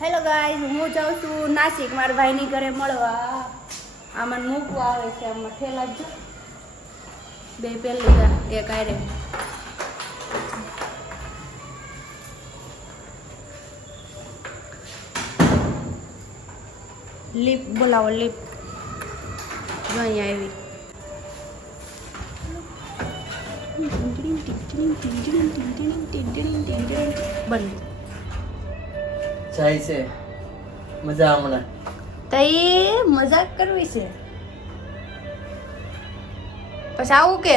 Hello guys, હું જાઉં છું નાસિક મારા ભાઈની ઘરે મળવા. આમાં મૂકવા આવે છે, આમાં ઠેલા જ બે પહેલી એક આરે. લીપ બોલાવો, લીપ જો અહીંયા આવી. બંધ જાય છે મજા હમણાં તો એ મજાક કરવી છે. પછી આવું કે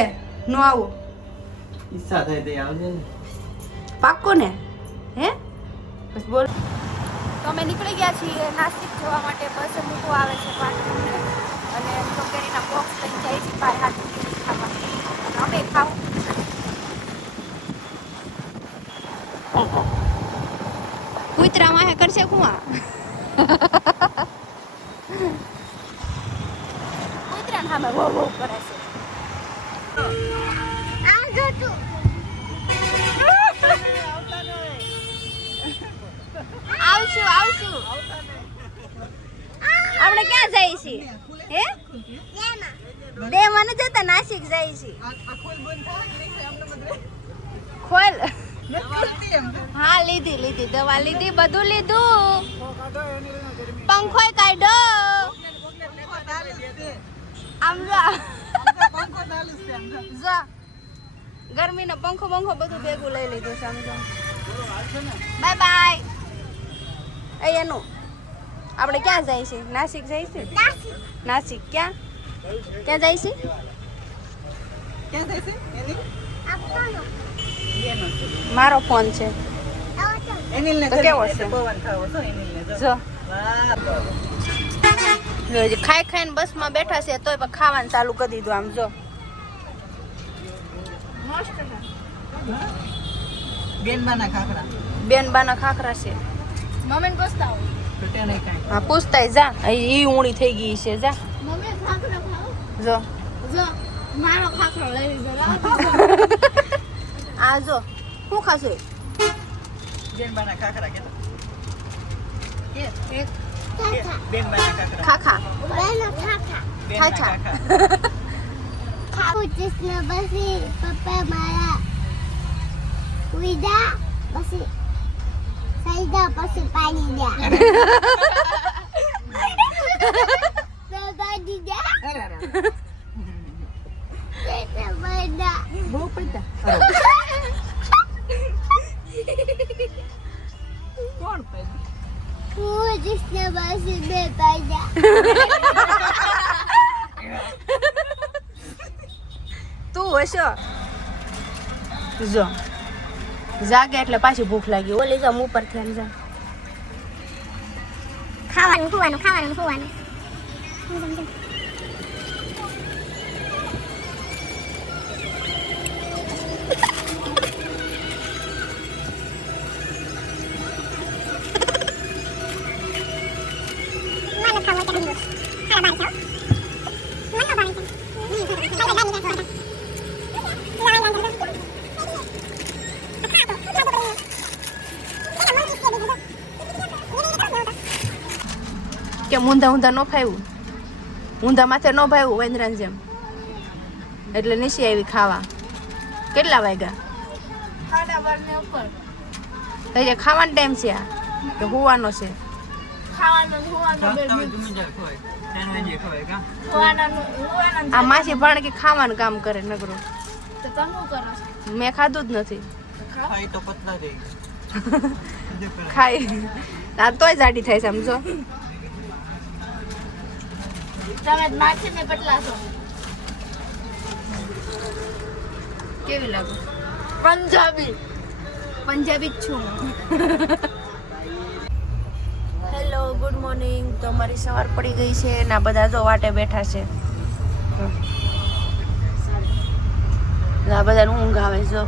ન આવું ઈચ્છા થાય તે આવજે ને. પાક્કો ને? હે બસ બોલ. તો અમે નીકળી ગયા છીએ નાસિક જવા માટે. બસ મૂકવા આવે છે 5 મિનિટ અને ચોકેરીના બોક્સ લઈને જાય છે બહાર હાથ ખાવા. અમે ખાવું. કૂતરામાં હે કરશે કુવા કૂતરા સામે બહુ બહુ કરે છે. આ જો તું આવશું આવશું. આપણે ક્યાં જઈએ છીએ? હે બે મને જતા નાસિક જઈએ છીએ. ખોલ. હા લીધી દવા લીધી, બધું લીધું. પંખોય કાઢો આમ જો ગરમીનો પંખો બધું ભેગું લઈ લીધું છે. સમજો બાય બાય. અહીંયાનું આપણે ક્યાં જાય છે? નાસિક જાય છે. નાસિક ક્યાં જાય છે? મારો ફોન છે. તો કેવો છે? જો ખાઈને બસમાં બેઠા છે તોય પણ ખાવાનું ચાલુ કરી દીધું. આમ જો બેનબાના ખાખરા છે. મમ્મીને પૂછતા હા પૂછતા જા. ઈ ઊણી થઈ ગઈ છે. જા મમ્મી ખાખરા ખાઓ. જો મારો ખાખરો લઈ લીધો. આ જો શું ખાશો? બેનબાના ખાખરા કે એક બેનબાના ખાખરા ખાખા ખાખા ખાવું જસને બસી પપ્પા મારા ઉઈદા બસી સાઈદા પછી પાણી દે બાબા દીદા બાબા બહુ પડતા કોણ પડે? હું જસને બસી બે પાઈદા તું હશો. જો જાગે એટલે પાછી ભૂખ લાગી. ઓલી જામ ઉપર થઈને જા. ખાવાનું કે ઊંધા ન ફાવ્યું, ઊંધા માથે ન ભાવ્યું વેંદરાન જેમ, એટલે નીચે આવી ખાવા. કેટલા વાગ્યા? 12 ખાવાનો ટાઈમ છે આ કે હોવાનો છે? આ માસી પણ કે ખાવાનું કામ કરે નગરો. મેં ખાધું જ નથી. ખાઈ આ તોય જાડી થાય છે. સમજો કેવી લાગે? પંજાબી જ છું. Hello good morning. તો અમારી સવાર પડી ગઈ છે ને આ બધા જો વાટે બેઠા છે. આ બધાને ઊંઘ આવે જો.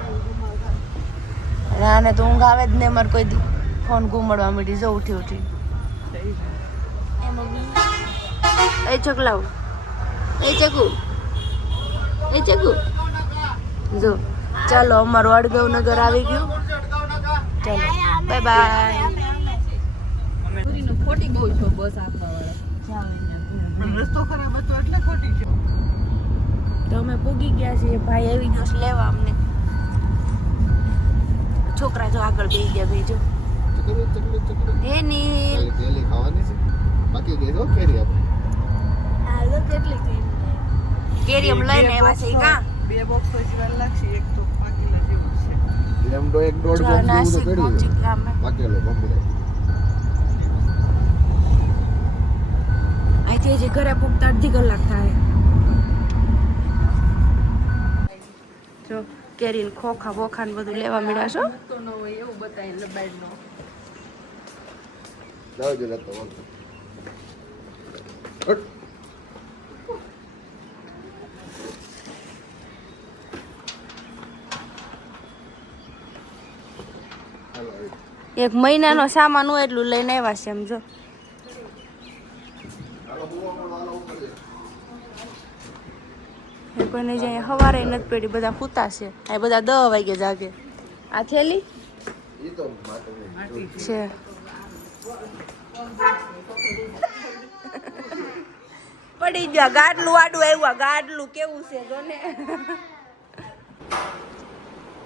આને તો ઊંઘ આવે જ ને. અમારે કોઈ ફોન ઘૂમડવા માંડી. જો ઉઠી એ ચકલાવ એ ચકુ જો. ચાલો અમારું અડગવ નગર આવી ગયું. ચાલો બાય બાય. બસ આપવા વાળા પણ રસ્તો ખરાબ હતો એટલે ખોટી છે. તો અમે પૂગી ગયા છીએ. ભાઈ આવી ગયો લેવા અમને. છોકરા જો આગળ બેસી ગયા ભાઈ જો. હે નીલ કેરી ખાવાની છે બાકી ગઈ તો કેરી આપણે હાલો કેટલી કેરી એમ લઈને આવ્યા છે કા 2 બોક્સ પછી વાર લાગશે. એક તો પાકેલા જેવું છે. એમ તો 1.5 બોક્સ જેવું તો પડ્યું છે પાકેલો કમ્પ્લીટ. અહીંથી હજી ઘરે પૂગતા અડધી કલાક થાય. જો કેરી ખોખા બોખા ને બધું લેવા મળ્યા છો. તો ન હોય એવું બતાવી લબાડ નો જાવ જો લેતો હટ એક મહિનાનો સામાન હોય એટલું લઈને આવ્યા છે એમ જો. એ કોઈને જ્યાં સવારે નથી પડી બધા સૂતા છે. આ બધા 10 વાગે જાગે. આ થેલી ઈ તો માટે છે. પડી ગયા ગાડલું આડું આવ્યું. ગાડલું કેવું છે જો ને.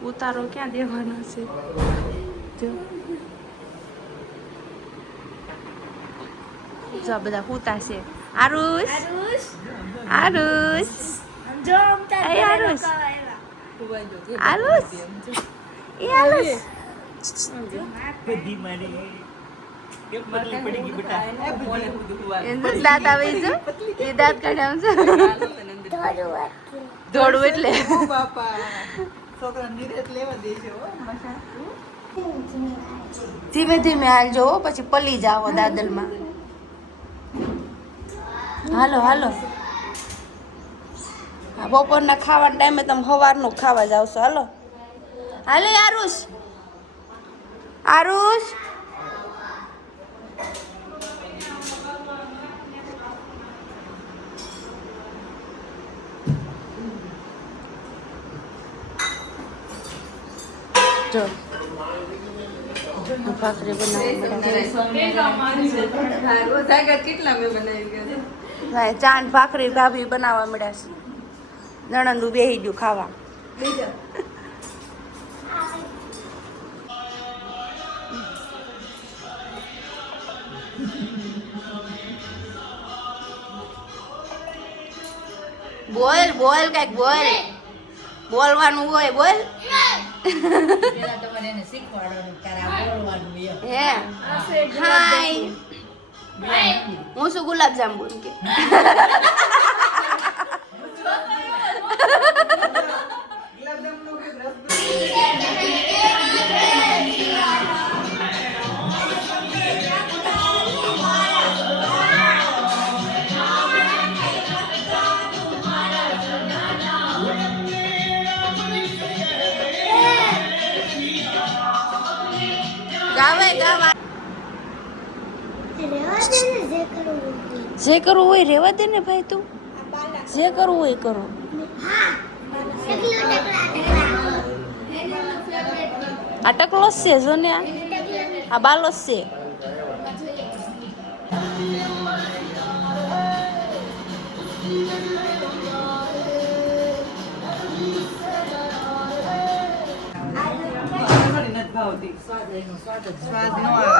ઉતારો ક્યાં દેવાનો છે જો. જો બધા સૂતા છે. આરુષ આરુષ જો આરુષ આરુષ એ આરુષ બધી મારી એક પતલી પડી ગઈ બેટા. એનો દાંત આવે છે. એ દાંત કાઢ્યા છે દોડવું એટલે. ઓ બાપા છોકરા નિરેત લેવા દે છે હો મસા. ધીમે ધીમે હાલજો હો, પછી પલી જાઓ દાદરમાં. હાલો હાલો. હા બપોરના ખાવાના ટાઈમે તમે સવારનું ખાવા જાવ છો. હાલો હાલે આરુષ આરુષ. જો ભાખરી બનાવવા કેટલા મેં બનાવી ગયા મળ્યા. ચાંદ ભાખરી ભાભી બનાવવા મળ્યા છે. નણંદુ બેહી ગયું ખાવા. બોલ બોલ કઈક બોલ. બોલવાનું હોય બોલ. પેલા તમારે એને શીખવાડવાનું કે આ બોલવાનું હે હાય હું શું ગુલાબ જાંબુ કે ગાવે ગાવા. જે કરવું હોય રેવા દે ને ભાઈ. તું જે કરવું હોય કરો. આ ટકલો જ છે જો ને. આ બાલો જ છે. સ્વાદ નો આવે.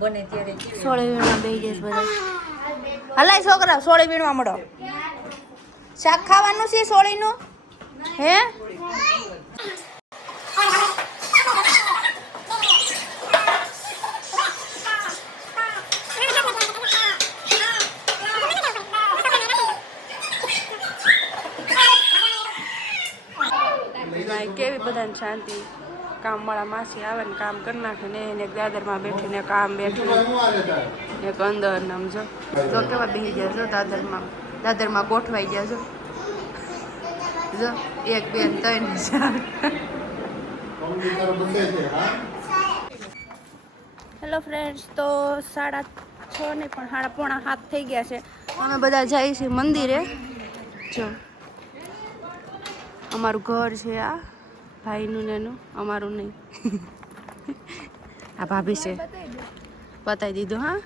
બને ત્યારે સોળે વીણવા બેસી જઈશ બધા. હલાય છોકરા સોળે વીણવા મળો. શાક ખાવાનું છે સોળીનું હે. કેવી બધાને શાંતિ. કામવાળા માસી આવે ને કામ કરી નાખે ને એને દાદરમાં બેઠીને કામ બેઠું એક અંદર ને સમજો જો કેવા બેસી ગયા છો દાદરમાં ગોઠવાઈ ગયા છો. જો 1 2 3 4. હેલો ફ્રેન્ડ્સ, તો 6:30 નહીં પણ 6:45 થઈ ગયા છે. અમે બધા જઈએ છીએ મંદિરે. જો અમારું ઘર છે આ ભાઈનું ને એનું, અમારું નહીં. આ ભાભી છે, બતાવી દીધું. હા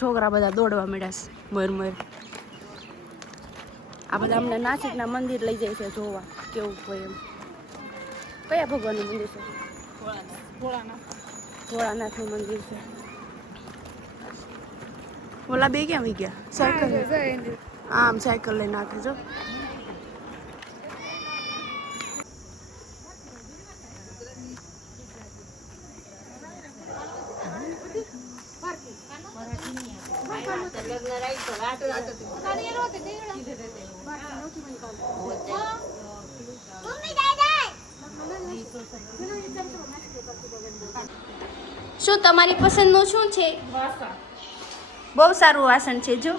છોકરા બધા દોડવા મળ્યા છે મર મર. આ બધા અમને નાસિકના મંદિર લઈ જાય છે જોવા કેવું હોય એમ. કયા ભગવાનનું મંદિર છે? ભોળાનાથનું મંદિર છે. ઓલા બે ક્યાં વી ગયા? સાયકલ આમ સાયકલ લઈને નાખે જો. શું તમારી પસંદનું શું છે? બહુ સારું વાસણ છે જો.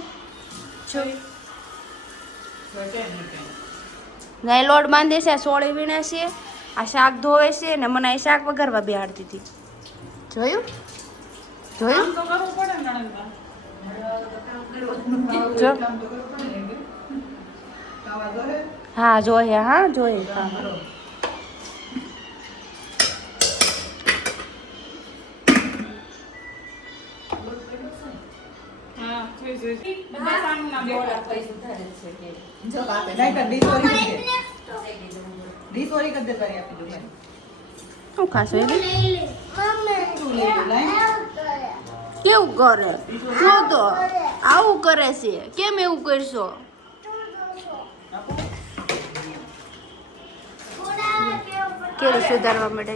ના લોટ બાંધે છે, સોળી વીણે છે, આ શાક ધોવે છે ને મને આ શાક વઘારવા બેહાડતી હતી. જોયું જોયું જો. હા જોઈએ, હા જોઈએ. હા શું ખાશો એ કેવું કરે જો તો આવું કરે છે કેમ એવું કરશો? કેવી સુધારવા મળે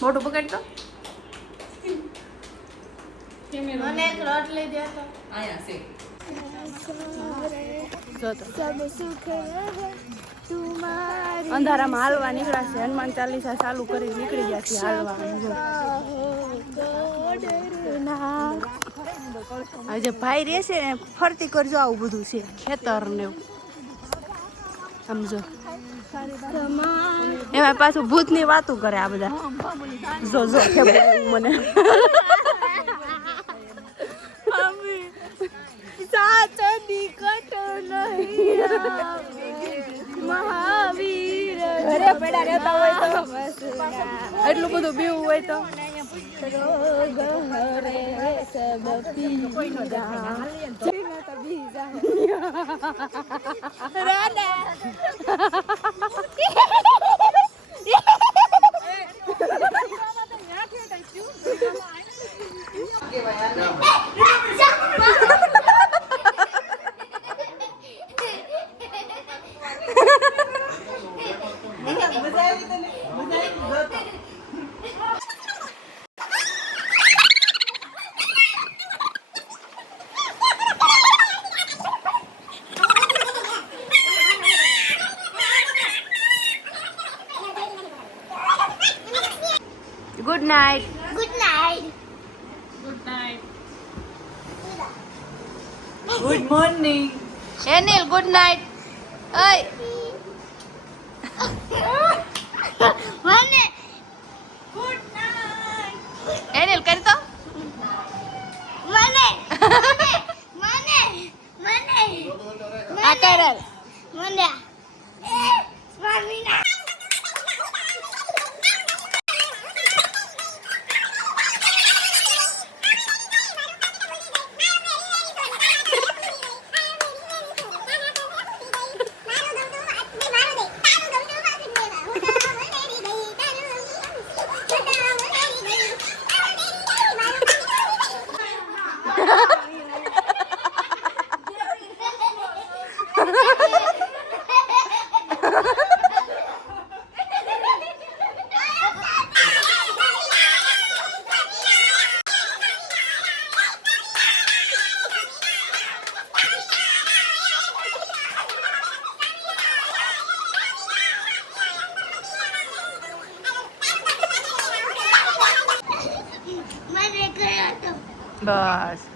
મોટું પકડતો મને એક લોટ લઈ દે તો આયા છે. અંધારામાં હાલવા નીકળ્યા છે. હનુમાન ચાલીસા ચાલુ કરી નીકળી ગયા છે હાલવા. જે ભાઈ રહેશે ને ફરતી કરજો. આવું બધું છે ખેતર ને સમજો. એમાં પાછું ભૂતની વાતો કરે આ બધા. જો જો મને મહાવીર ઘરે પેડા રહેતા હોય તો એટલું બધું બીવું હોય તો Good night. Good night. Good morning. Enil, good night. Oi. મને Enil, કર તો. મને મને મને આ કર. મને સ્વામીના બસ